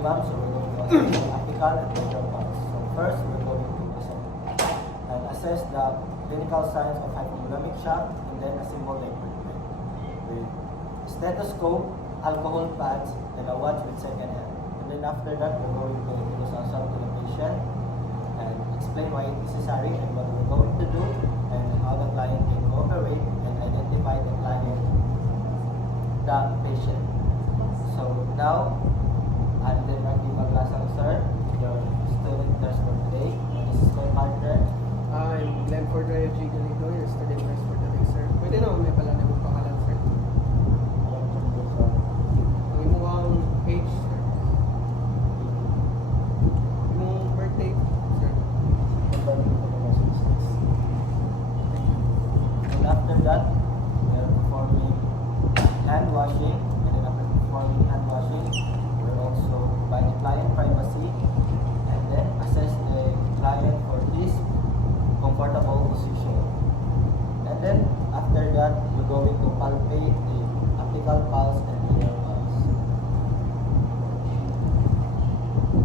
exams, so we're going to assess the apical and ventral pulse. So first, we're going to listen and assess the clinical signs of hypothalamic shock and then a simple leg movement with stethoscope, alcohol pads, and a watch with second hand. And then after that, we're going to introduce ourselves to the patient and explain why it's necessary and what we're going to do and how the client can cooperate and identify the patient. So now, I'm the Marty Maglasang sir, your student nurse for today. This is my partner. I'm Glenn Cordray of G. Galito, your student nurse for today, sir. Pwede naman may pala na mong pangalan, sir. Ang imuhang age, sir. Imong birthday, sir. And after that, we are performing hand washing. And then after performing hand washing, we're also by the client privacy and then assess the client for his comfortable position. And then after that, we're going to palpate the apical pulse and medial pulse.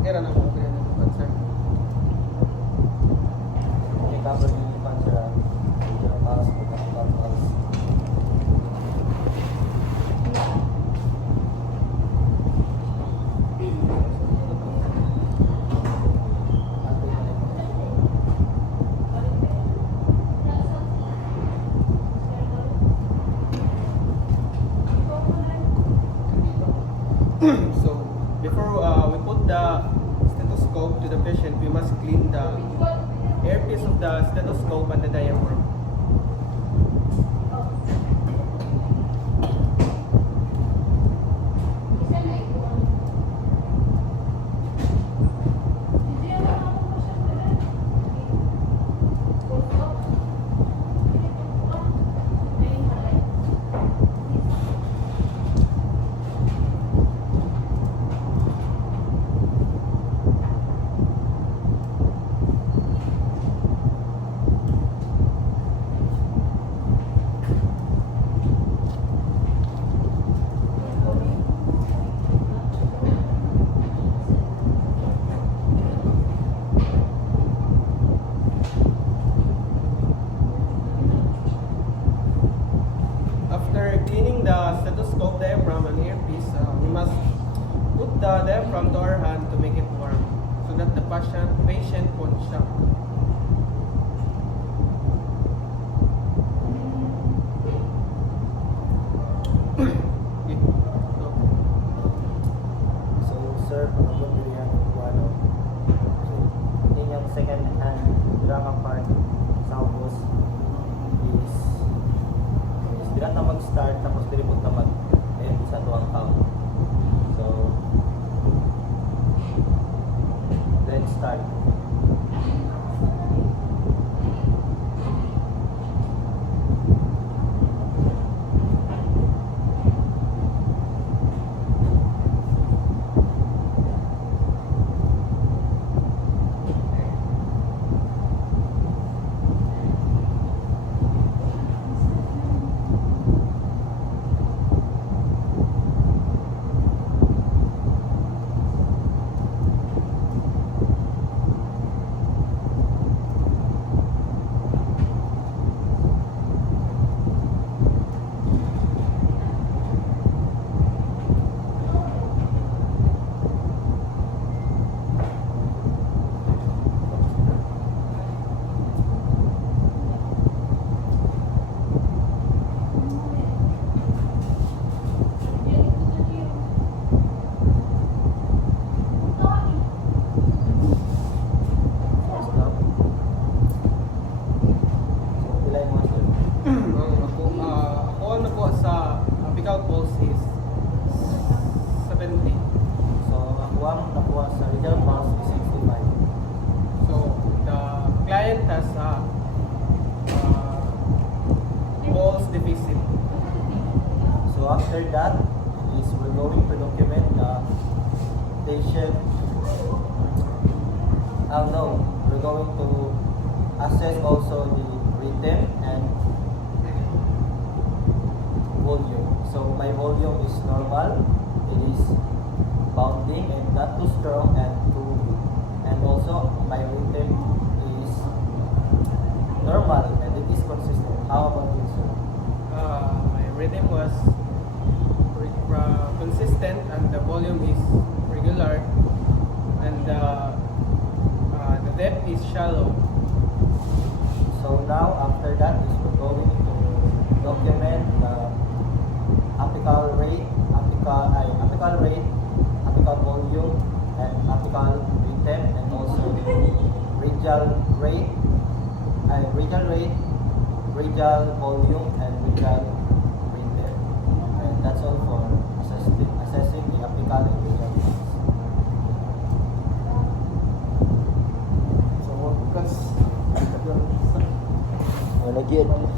Kaya na mo, kaya na mo, sir. Okay, cover the pancha, medial pulse, apical pulse. So, before we put the stethoscope to the patient, we must clean the airpiece of the stethoscope and the diaphragm. After cleaning the stethoscope, diaphragm, and earpiece, we must put the diaphragm to our hand to make it warm so that the patient won't shock. Okay. So, So, sir, pagkabot nyo yan kung ano. So, yun yung second hand drama part sa ubos is dila na mag-start tapos dili po na mag-end sa tuwang count. So, then start. Ako na po sa apical pulse is 70. So, ako ang nakuha sa medial pulse is 65. So, the client has a pulse deficit. So, after that is we're going to document the patient. We're going to assess also the rhythm and volume. So my volume is normal, it is bounding, and that not too strong and too weak. And also, my rhythm is normal and it is consistent. How about you, sir? My rhythm was consistent and the volume is regular and the depth is shallow. So now, after that, is we're going to document the apical rate, apical volume, and apical rhythm, and also radial rate, radial volume, and radial